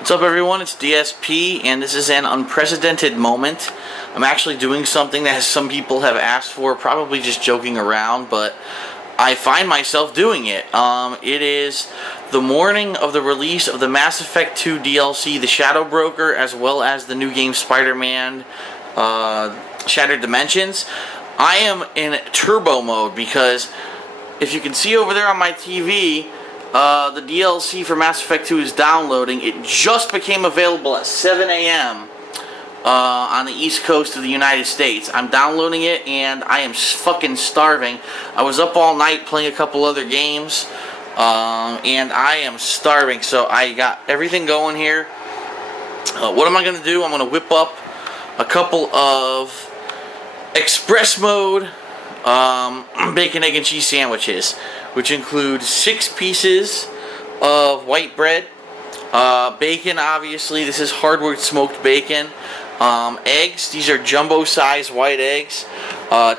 What's up, everyone? It's DSP, and this is an unprecedented moment. I'm actually doing something that some people have asked for, probably just joking around, but I find myself doing it. It is the morning of the release of the Mass Effect 2 DLC, The Shadow Broker, as well as the new game Spider-Man Shattered Dimensions. I am in turbo mode because if you can see over there on my TV, the DLC for Mass Effect 2 is downloading. It just became available at 7 a.m. On the East Coast of the United States. I'm downloading it and I am fucking starving. I was up all night playing a couple other games, and I am starving. So I got everything going here. What am I going to do? I'm going to whip up a couple of express mode bacon, egg, and cheese sandwiches, which include 6 pieces of white bread, bacon, obviously, this is hardwood smoked bacon, eggs, these are jumbo size white eggs,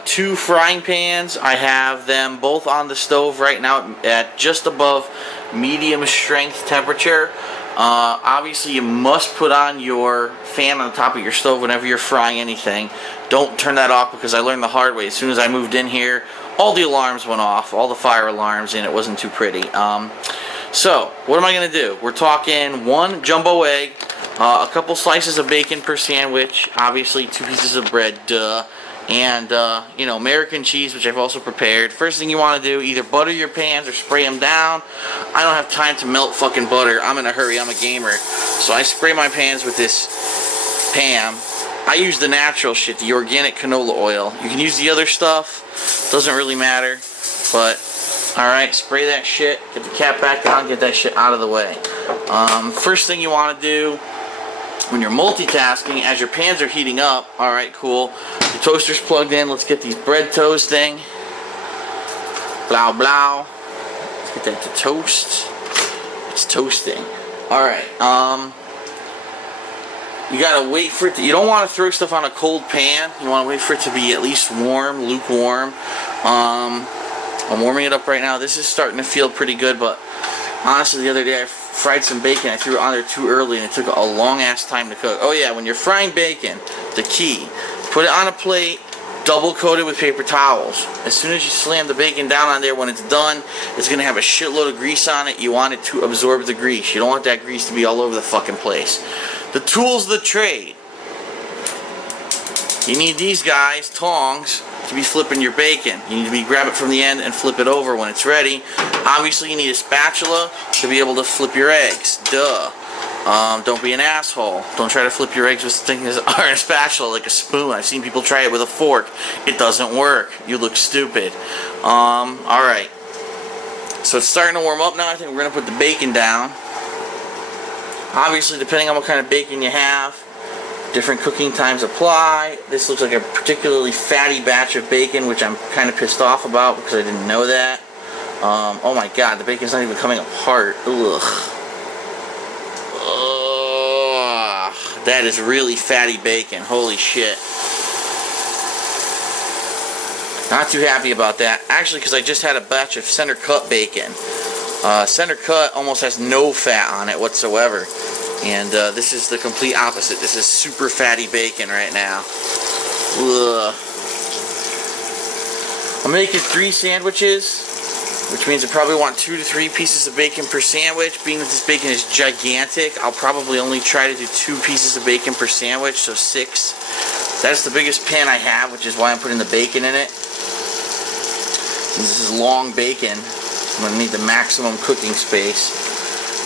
2 frying pans. I have them both on the stove right now at just above medium strength temperature. Obviously you must put on your fan on the top of your stove whenever you're frying anything. Don't turn that off, because I learned the hard way. As soon as I moved in here, all the alarms went off, all the fire alarms, and it wasn't too pretty. So, what am I going to do? We're talking 1 jumbo egg, a couple slices of bacon per sandwich, obviously 2 pieces of bread, duh, and, you know, American cheese, which I've also prepared. First thing you want to do, either butter your pans or spray them down. I don't have time to melt fucking butter. I'm in a hurry. I'm a gamer. So I spray my pans with this Pam. I use the natural shit, the organic canola oil. You can use the other stuff. Doesn't really matter. But, alright, spray that shit. Get the cap back on. Get that shit out of the way. First thing you want to do when you're multitasking, as your pans are heating up, alright, cool. Your toaster's plugged in. Let's get these bread toasting. Blow, blow. Let's get that to toast. It's toasting. Alright, you gotta wait for it to, you don't want to throw stuff on a cold pan. You want to wait for it to be at least warm, lukewarm. I'm warming it up right now. This is starting to feel pretty good, but honestly, the other day I fried some bacon. I threw it on there too early, and it took a long ass time to cook. Oh yeah, when you're frying bacon, the key, put it on a plate, double coat it with paper towels. As soon as you slam the bacon down on there, when it's done, it's going to have a shitload of grease on it. You want it to absorb the grease. You don't want that grease to be all over the fucking place. The tools of the trade. You need these guys, tongs, to be flipping your bacon. You need to grab it from the end and flip it over when it's ready. Obviously you need a spatula to be able to flip your eggs. Duh. Don't be an asshole. Don't try to flip your eggs with things that aren't a spatula, like a spoon. I've seen people try it with a fork. It doesn't work. You look stupid. Alright. So it's starting to warm up now. I think we're going to put the bacon down. Obviously, depending on what kind of bacon you have, different cooking times apply. This looks like a particularly fatty batch of bacon, which I'm kind of pissed off about because I didn't know that. Oh my god, the bacon's not even coming apart. Ugh. Ugh. That is really fatty bacon. Holy shit. Not too happy about that. Actually, because I just had a batch of center cut bacon. Center cut almost has no fat on it whatsoever. And this is the complete opposite. This is super fatty bacon right now. Ugh. I'm making 3 sandwiches, which means I probably want 2 to 3 pieces of bacon per sandwich. Being that this bacon is gigantic, I'll probably only try to do 2 pieces of bacon per sandwich, so 6. That's the biggest pan I have, which is why I'm putting the bacon in it. Since this is long bacon, I'm going to need the maximum cooking space.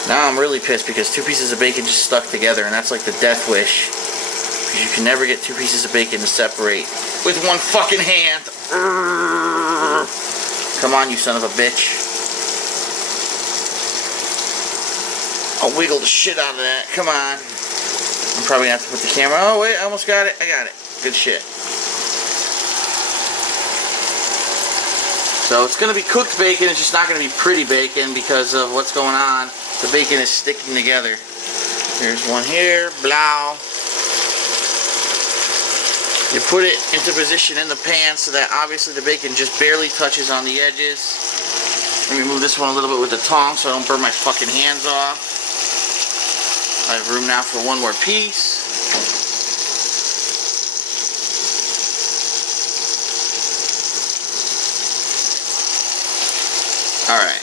Now I'm really pissed because 2 pieces of bacon just stuck together, and that's like the death wish. Because you can never get 2 pieces of bacon to separate with one fucking hand. Urgh. Come on, you son of a bitch. I'll wiggle the shit out of that. Come on. I'm probably going to have to put the camera. Oh wait, I almost got it. I got it. Good shit. So it's going to be cooked bacon. It's just not going to be pretty bacon because of what's going on. The bacon is sticking together. Here's one here. Blow. You put it into position in the pan so that obviously the bacon just barely touches on the edges. Let me move this one a little bit with the tongs so I don't burn my fucking hands off. I have room now for one more piece. Alright.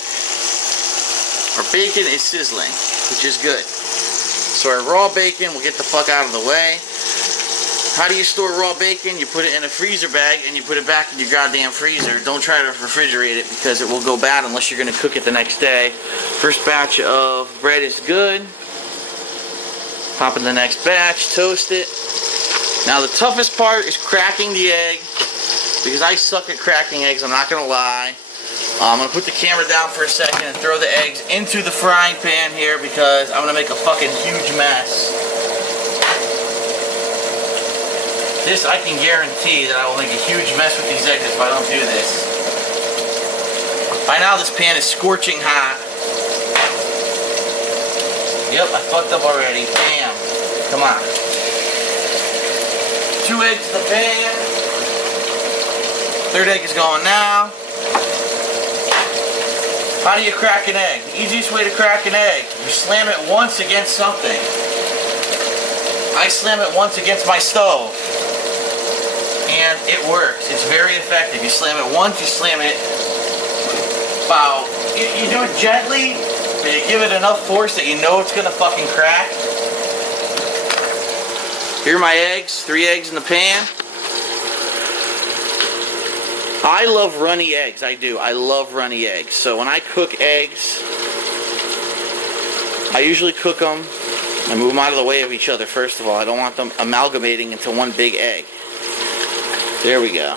Our bacon is sizzling, which is good. So our raw bacon will get the fuck out of the way. How do you store raw bacon? You put it in a freezer bag and you put it back in your goddamn freezer. Don't try to refrigerate it because it will go bad unless you're going to cook it the next day. First batch of bread is good. Pop in the next batch, toast it. Now the toughest part is cracking the egg because I suck at cracking eggs, I'm not going to lie. I'm going to put the camera down for a second and throw the eggs into the frying pan here because I'm going to make a fucking huge mess. This, I can guarantee that I will make a huge mess with these eggs if I don't do this. By now this pan is scorching hot. Yep, I fucked up already. Bam. Come on. 2 eggs in the pan. 3rd egg is going now. How do you crack an egg? The easiest way to crack an egg, you slam it once against something. I slam it once against my stove. And it works. It's very effective. You slam it once, you slam it about, you do it gently, but you give it enough force that you know it's going to fucking crack. Here are my eggs. 3 eggs in the pan. I love runny eggs. I do. I love runny eggs. So when I cook eggs, I usually cook them. I move them out of the way of each other first of all. I don't want them amalgamating into one big egg. There we go.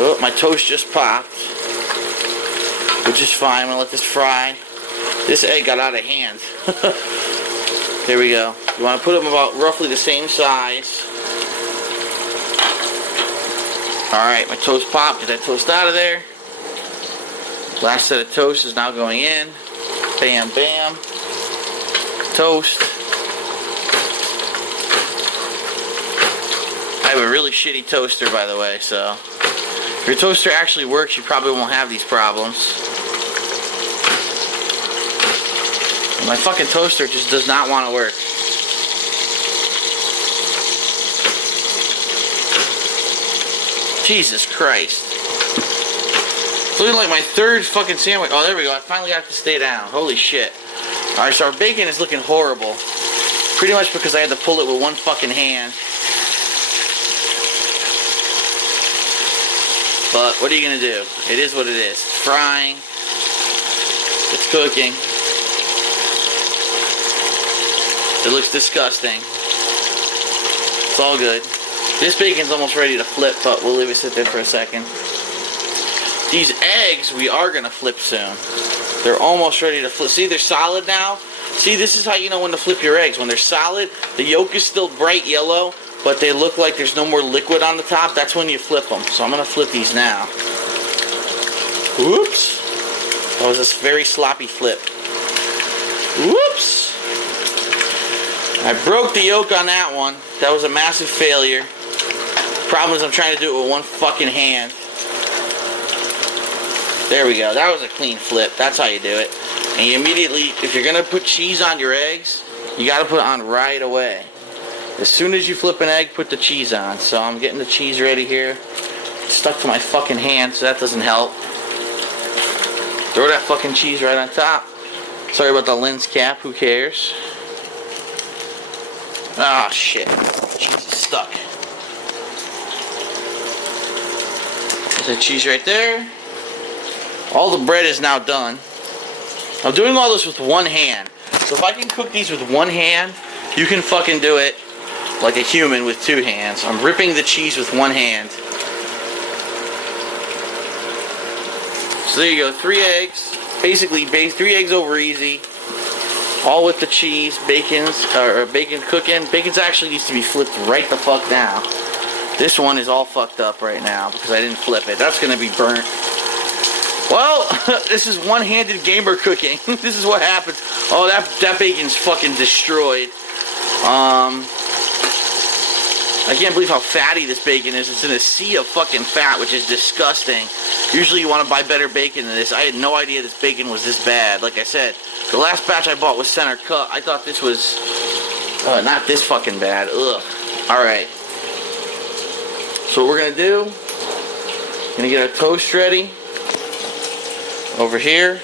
Oh, my toast just popped, which is fine. I'm going to let this fry. This egg got out of hand. There we go. You want to put them about roughly the same size. Alright, my toast popped. Get that toast out of there. Last set of toast is now going in. Bam, bam. Toast. I have a really shitty toaster, by the way, so if your toaster actually works, you probably won't have these problems. My fucking toaster just does not want to work. Jesus Christ. It's looking like my 3rd fucking sandwich. Oh, there we go. I finally got to stay down. Holy shit. Alright, so our bacon is looking horrible. Pretty much because I had to pull it with one fucking hand. But what are you going to do? It is what it is. It's frying. It's cooking. It looks disgusting. It's all good. This bacon's almost ready to flip, but we'll leave it sit there for a second. These eggs we are going to flip soon. They're almost ready to flip. See, they're solid now. See, this is how you know when to flip your eggs. When they're solid, the yolk is still bright yellow, but they look like there's no more liquid on the top. That's when you flip them. So I'm going to flip these now. Whoops. That was a very sloppy flip. Whoops. I broke the yolk on that one. That was a massive failure. Problem is I'm trying to do it with one fucking hand. There we go. That was a clean flip. That's how you do it. And you immediately, if you're going to put cheese on your eggs, you got to put it on right away. As soon as you flip an egg, put the cheese on. So I'm getting the cheese ready here. It's stuck to my fucking hand, so that doesn't help. Throw that fucking cheese right on top. Sorry about the lens cap. Who cares? Ah, shit. Cheese is stuck. There's the cheese right there. All the bread is now done. I'm doing all this with one hand. So if I can cook these with one hand, you can fucking do it like a human with 2 hands. I'm ripping the cheese with one hand. So there you go, 3 eggs. Basically, 3 eggs over easy. All with the cheese, bacon cooking. Bacon's actually needs to be flipped right the fuck down. This one is all fucked up right now because I didn't flip it. That's gonna be burnt. Well, this is one-handed gamer cooking. This is what happens. Oh, that bacon's fucking destroyed. I can't believe how fatty this bacon is. It's in a sea of fucking fat, which is disgusting. Usually you want to buy better bacon than this. I had no idea this bacon was this bad. Like I said, The last batch I bought was center cut. I thought this was not this fucking bad. Ugh. Alright. So what we're going to do, going to get our toast ready over here.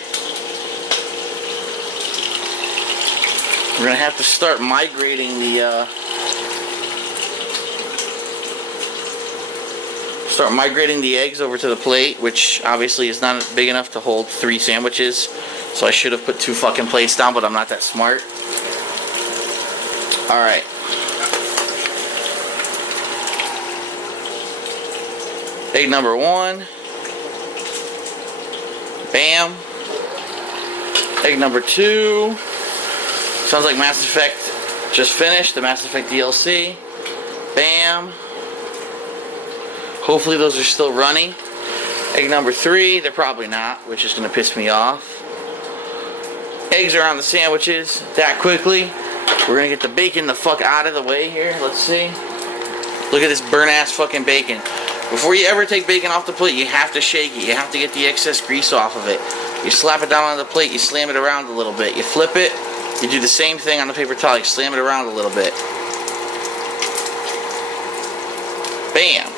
We're going to have to start migrating the eggs over to the plate, which obviously is not big enough to hold 3 sandwiches. So I should have put 2 fucking plates down, but I'm not that smart. Alright. Egg number 1. Bam. Egg number 2. Sounds like Mass Effect just finished, the Mass Effect DLC. Bam. Hopefully those are still running. Egg number 3, they're probably not, which is going to piss me off. Eggs are on the sandwiches that quickly. We're going to get the bacon the fuck out of the way here. Let's see. Look at this burnt ass fucking bacon. Before you ever take bacon off the plate, you have to shake it. You have to get the excess grease off of it. You slap it down on the plate, you slam it around a little bit. You flip it, you do the same thing on the paper towel. You slam it around a little bit. Bam.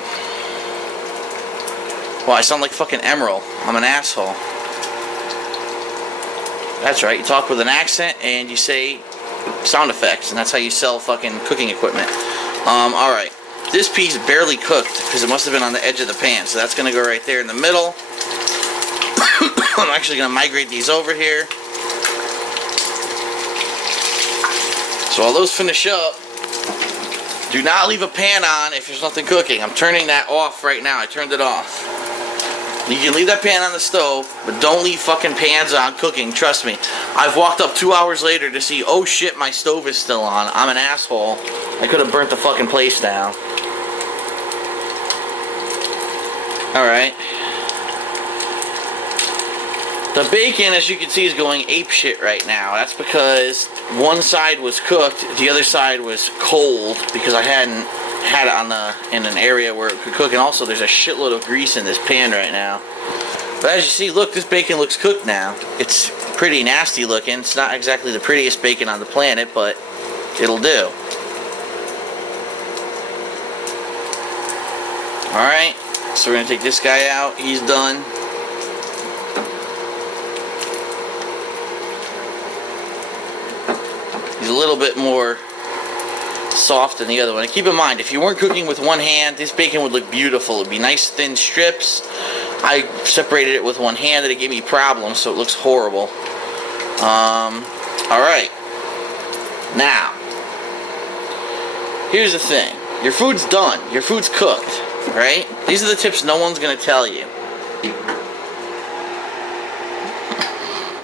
Well, I sound like fucking Emerald. I'm an asshole. That's right, you talk with an accent and you say sound effects, and that's how you sell fucking cooking equipment. Alright. This piece barely cooked because it must have been on the edge of the pan, so that's going to go right there in the middle. I'm actually going to migrate these over here. So while those finish up, do not leave a pan on if there's nothing cooking. I'm turning that off right now. I turned it off. You can leave that pan on the stove, but don't leave fucking pans on cooking. Trust me. I've walked up 2 hours later to see, oh shit, my stove is still on. I'm an asshole. I could have burnt the fucking place down. Alright. The bacon, as you can see, is going apeshit right now. That's because one side was cooked, the other side was cold because I hadn't had it in an area where it could cook, and also there's a shitload of grease in this pan right now. But as you see, look, this bacon looks cooked now. It's pretty nasty looking. It's not exactly the prettiest bacon on the planet, but it'll do. Alright, so we're going to take this guy out. He's done. He's a little bit more soft than the other one. And keep in mind, if you weren't cooking with one hand, this bacon would look beautiful. It'd be nice thin strips. I separated it with one hand and it gave me problems, so it looks horrible. Alright. Now, here's the thing. Your food's done. Your food's cooked. Right? These are the tips no one's going to tell you.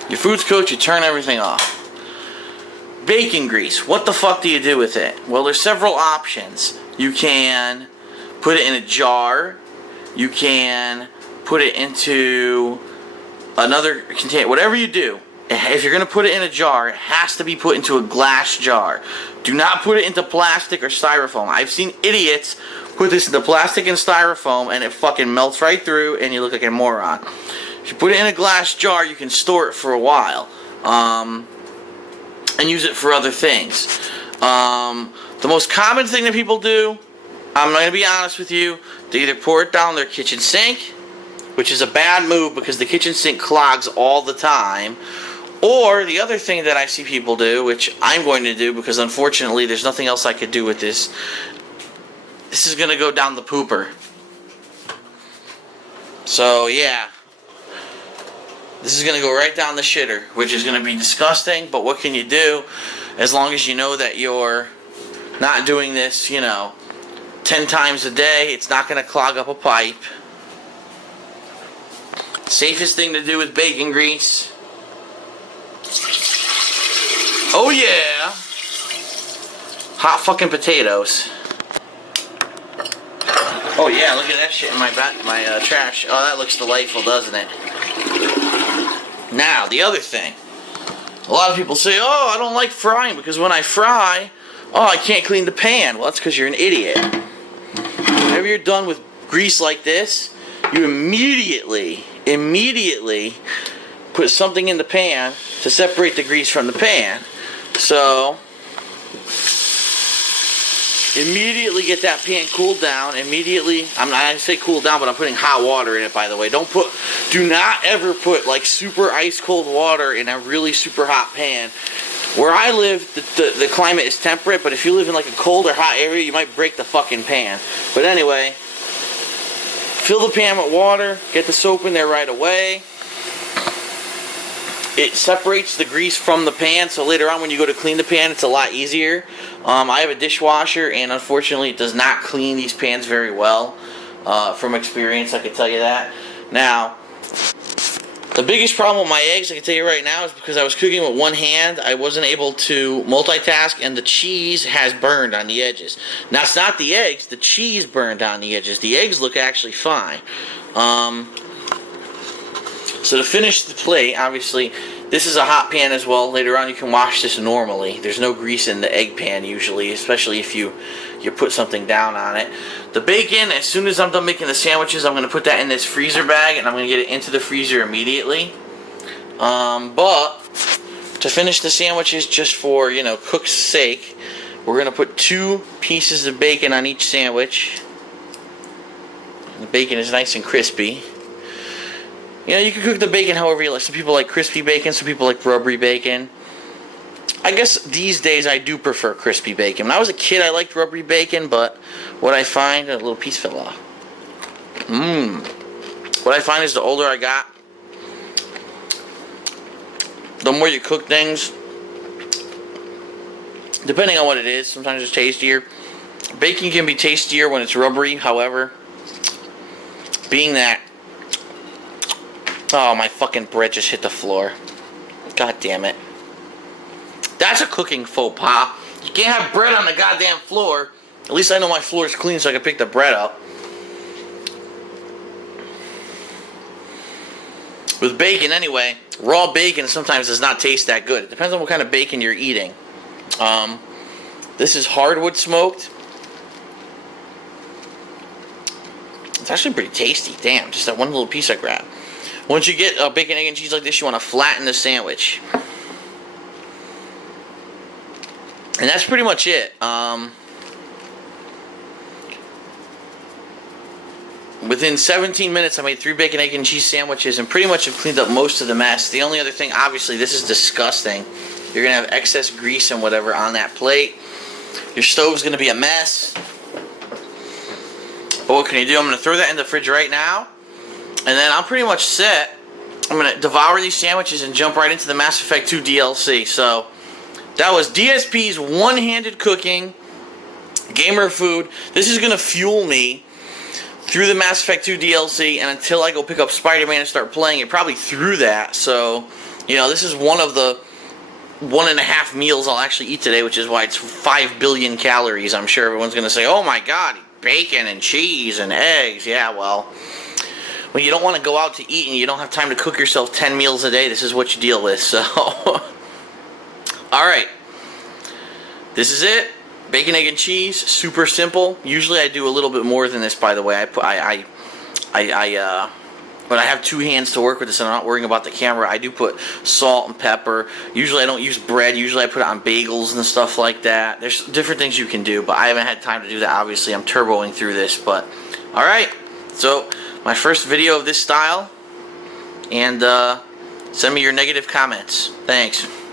Your food's cooked, you turn everything off. Bacon grease. What the fuck do you do with it? Well, there's several options. You can put it in a jar. You can put it into another container. Whatever you do, if you're going to put it in a jar, it has to be put into a glass jar. Do not put it into plastic or styrofoam. I've seen idiots put this into plastic and styrofoam and it fucking melts right through and you look like a moron. If you put it in a glass jar, you can store it for a while. And use it for other things. The most common thing that people do, I'm going to be honest with you, they either pour it down their kitchen sink, which is a bad move because the kitchen sink clogs all the time, or the other thing that I see people do, which I'm going to do because unfortunately there's nothing else I could do with this, this is going to go down the pooper. So yeah. This is going to go right down the shitter, which is going to be disgusting, but what can you do? As long as you know that you're not doing this, 10 times a day, it's not going to clog up a pipe. Safest thing to do with bacon grease. Oh yeah! Hot fucking potatoes. Oh yeah, look at that shit in my trash. Oh, that looks delightful, doesn't it? Now, the other thing. A lot of people say, oh, I don't like frying because when I fry, oh, I can't clean the pan. Well, that's because you're an idiot. Whenever you're done with grease like this, you immediately put something in the pan to separate the grease from the pan. So immediately get that pan cooled down. Immediately, I'm not going to say cool down, but I'm putting hot water in it, by the way. Do not ever put like super ice cold water in a really super hot pan. Where I live, the climate is temperate, but if you live in like a cold or hot area, you might break the fucking pan. But anyway, fill the pan with water, get the soap in there right away. It separates the grease from the pan, so later on when you go to clean the pan, it's a lot easier. I have a dishwasher, and unfortunately it does not clean these pans very well. From experience, I can tell you that. Now, the biggest problem with my eggs, I can tell you right now, is because I was cooking with one hand, I wasn't able to multitask, and the cheese has burned on the edges. Now, it's not the eggs, the cheese burned on the edges. The eggs look actually fine. So to finish the plate, obviously, this is a hot pan as well. Later on, you can wash this normally. There's no grease in the egg pan usually, especially if you put something down on it. The bacon, as soon as I'm done making the sandwiches, I'm going to put that in this freezer bag, and I'm going to get it into the freezer immediately. But to finish the sandwiches, just for, cook's sake, we're going to put 2 pieces of bacon on each sandwich. The bacon is nice and crispy. You can cook the bacon however you like. Some people like crispy bacon, some people like rubbery bacon. I guess these days I do prefer crispy bacon. When I was a kid, I liked rubbery bacon, but what I find, a little piece fell off. What I find is the older I got, the more you cook things, depending on what it is, sometimes it's tastier. Bacon can be tastier when it's rubbery, however, being that, oh, my fucking bread just hit the floor. God damn it. That's a cooking faux pas. You can't have bread on the goddamn floor. At least I know my floor is clean so I can pick the bread up. With bacon, anyway, raw bacon sometimes does not taste that good. It depends on what kind of bacon you're eating. This is hardwood smoked. It's actually pretty tasty. Damn, just that one little piece I grabbed. Once you get bacon, egg, and cheese like this, you want to flatten the sandwich. And that's pretty much it. Within 17 minutes, I made 3 bacon, egg, and cheese sandwiches and pretty much have cleaned up most of the mess. The only other thing, obviously, this is disgusting. You're going to have excess grease and whatever on that plate. Your stove's going to be a mess. But what can you do? I'm going to throw that in the fridge right now. And then I'm pretty much set. I'm going to devour these sandwiches and jump right into the Mass Effect 2 DLC. So, that was DSP's one-handed cooking, gamer food. This is going to fuel me through the Mass Effect 2 DLC and until I go pick up Spider-Man and start playing it, probably through that. So, this is one of the 1.5 meals I'll actually eat today, which is why it's 5 billion calories. I'm sure everyone's going to say, oh my god, bacon and cheese and eggs. Yeah, well, when you don't want to go out to eat and you don't have time to cook yourself 10 meals a day, this is what you deal with. So, alright. This is it. Bacon, egg, and cheese. Super simple. Usually I do a little bit more than this, by the way. But I have 2 hands to work with this and I'm not worrying about the camera. I do put salt and pepper. Usually I don't use bread. Usually I put it on bagels and stuff like that. There's different things you can do, but I haven't had time to do that, obviously. I'm turboing through this, but alright. So, my first video of this style. And send me your negative comments. Thanks.